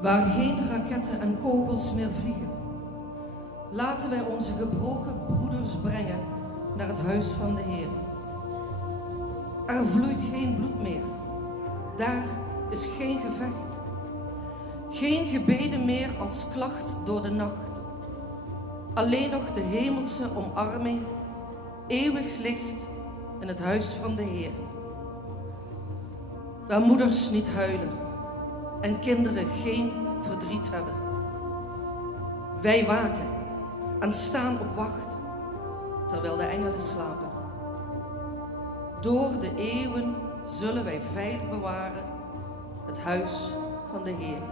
Waar geen raketten en kogels meer vliegen, laten wij onze gebroken broeders brengen naar het huis van de Heer. Er vloeit geen bloed meer, daar is geen gevecht, geen gebeden meer als klacht door de nacht. Alleen nog de hemelse omarming, eeuwig licht in het huis van de Heer. Waar moeders niet huilen en kinderen geen verdriet hebben. Wij waken en staan op wacht, terwijl de engelen slapen. Door de eeuwen zullen wij veilig bewaren het huis van de Heer.